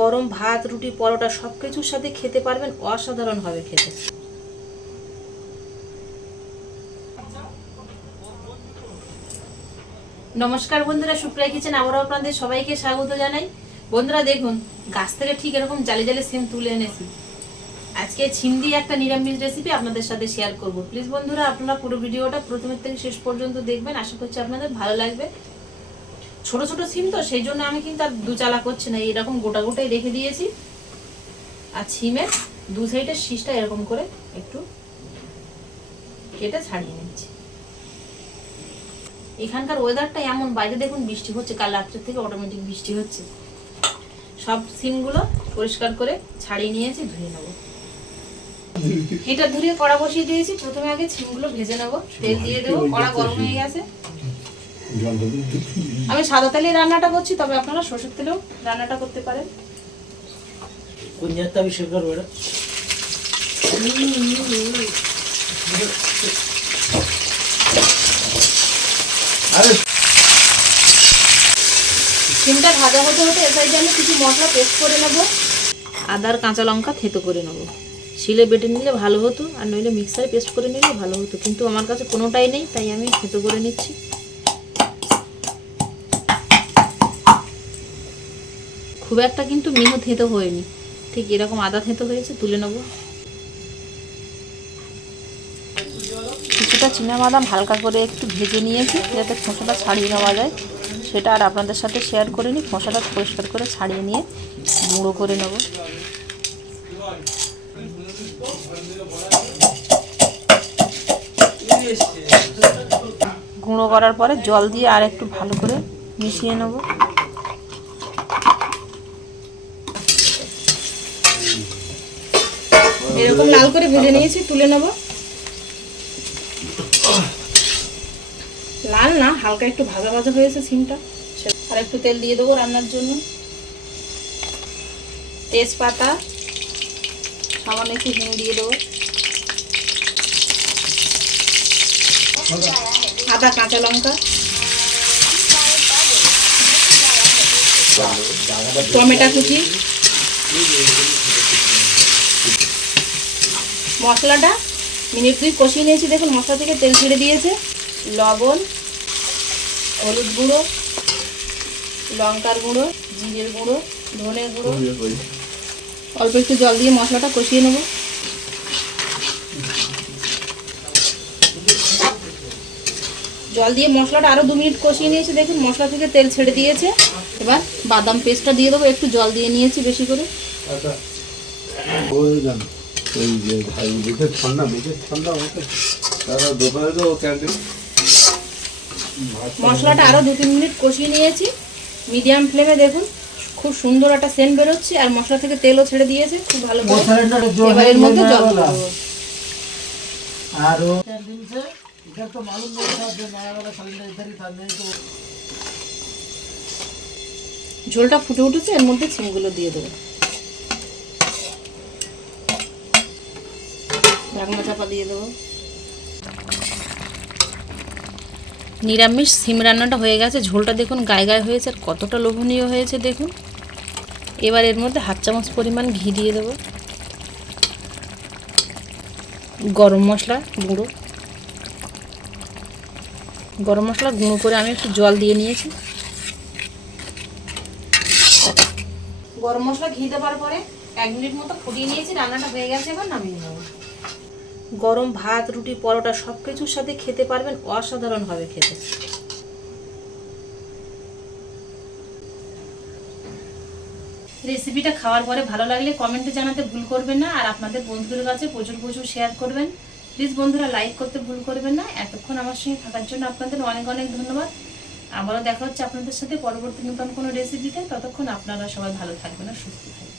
গরম ভাত, রুটি, পরোটা সব কিছুর সাথে খেতে পারবেন, অসাধারণ হবে খেতে। নমস্কার বন্ধুরা, সুপ্রিয়া কিচেন আবারও আপনাদের সবাইকে স্বাগত জানাই। বন্ধুরা দেখুন, গাছ থেকে ঠিক এরকম জালি জালি সিম তুলে এনেছি। আজকে ছিম দিয়ে একটা নিরামিষ রেসিপি আপনাদের সাথে শেয়ার করব। প্লিজ বন্ধুরা, আপনারা পুরো ভিডিওটা প্রথমের থেকে শেষ পর্যন্ত দেখবেন, আশা করছি আপনাদের ভালো লাগবে। ছোট ছোট সিম তো, সেই জন্য আমি কিন্তু আর দু চালা করছি না, এরকম গোটা গোটাই রেখে দিয়েছি। আর সিমের দু সাইডের শীষটা এরকম করে একটু কেটে ছাড়িয়ে নিচ্ছি। এখানকার ওয়েদারটা এমন, বাইরে দেখুন বৃষ্টি হচ্ছে, কাল রাত্রে থেকে অটোমেটিক বৃষ্টি হচ্ছে। সব সিমগুলো পরিষ্কার করে ছাড়িয়ে নিয়েছি, ধুয়ে নেব। এটা ধুয়ে কড়া বসিয়ে দিয়েছি। প্রথমে আগে সিমগুলো ভেজে নেব, তেল দিয়ে দেবো। কড়া গরম হয়ে গেছে। আমি সাদা তেলে রান্নাটা করছি, তবে আপনারা সরষের তেলেও রান্নাটা করতে পারেন। সিমটা ভাজা হতে হতে এর সাইডে আমি কিছু মশলা পেস্ট করে নেব। আদার কাঁচা লঙ্কা থেতো করে নেব। শিলে বেটে নিলে ভালো হতো, আর নইলে মিক্সারে পেস্ট করে নিলে ভালো হতো, কিন্তু আমার কাছে কোনোটাই নেই, তাই আমি থেতো করে নিচ্ছি। খুব একটা কিন্তু মিহি থেতো হয়নি, ঠিক এরকম আদা থেতো হয়েছে, তুলে নেব। কিছুটা চিনাবাদাম হালকা করে একটু ভেজে নিয়েছি, যাতে খোসাটা ছাড়িয়ে নেওয়া যায়, সেটা আর আপনাদের সাথে শেয়ার করে নিই। খোসাটা পরিষ্কার করে ছাড়িয়ে নিয়ে গুঁড়ো করে নেব। গুঁড়ো করার পরে জল দিয়ে আর একটু ভালো করে মিশিয়ে নেব। এরকম লাল করে ভেজে নিয়েছি, তুলে নেব। লাল না, হালকা একটু ভাজা ভাজা হয়েছে সিমটা। আর একটু তেল দিয়ে দেবো রান্নার জন্য। তেজপাতা, সামান্য একটু হিং দিয়ে দেবো। আদা, কাঁচা লঙ্কা, টমেটো কুচি। মশলাটা মিনিট 2 কষিয়ে নিয়েছি। দেখুন মশলা থেকে তেল ছেড়ে দিয়েছে। লবণ, হলুদ গুঁড়ো, লঙ্কার গুঁড়ো, জিরের গুঁড়ো, ধনের গুঁড়ো, অল্প একটু জল দিয়ে মশলাটা কষিয়ে নেব। জল দিয়ে মশলাটা আরও 2 মিনিট কষিয়ে নিয়েছি। দেখুন মশলা থেকে তেল ছেড়ে দিয়েছে। এবার বাদাম পেস্টটা দিয়ে দেবো। একটু জল দিয়ে নিয়েছি বেশি করে। মশলাটা আরও 2-3 মিনিট কষিয়ে নিয়েছি মিডিয়াম ফ্লেমে। দেখুন খুব সুন্দর একটা সেন্ট বেরোচ্ছে, আর মশলা থেকে তেলও ছেড়ে দিয়েছে খুব ভালো করে। এবার এর মধ্যে জল দেবো। ঝোলটা ফুটে উঠেছে, এর মধ্যে সিমগুলো দিয়ে দেবো। ঢাকনা চাপা দিয়ে দেবো। নিরামিষ সিম রান্নাটা হয়ে গেছে। ঝোলটা দেখুন গায়ে গায়ে হয়েছে, আর কতটা লোভনীয় হয়েছে দেখুন। এবার এর মধ্যে 1/2 চামচ পরিমাণ ঘি দিয়ে দেবো। গরম মশলা গুঁড়ো, গরম মশলা গুঁড়ো করে আমি একটু জল দিয়ে নিয়েছি। গরম মশলা ঘি দেওয়ার পরে 1 মিনিট মতো ফুটিয়ে নিয়েছি। রান্নাটা হয়ে গেছে, এবার নামিয়ে নেব। গরম ভাত, রুটি, পরোটা সব কিছুর সাথে খেতে পারবেন, অসাধারণ হবে খেতে। রেসিপিটা খাওয়ার পরে ভালো লাগলে কমেন্টে জানাতে ভুল করবেন না, আর আপনাদের বন্ধুদের কাছে প্রচুর প্রচুর শেয়ার করবেন। প্লিজ বন্ধুরা লাইক করতে ভুল করবেন না। এতক্ষণ আমার সঙ্গে থাকার জন্য আপনাদের অনেক অনেক ধন্যবাদ। আবারও দেখা হচ্ছে আপনাদের সাথে পরবর্তী নতুন কোনো রেসিপিতে। ততক্ষণ আপনারা সবাই ভালো থাকবেন আর সুস্থ থাকবেন।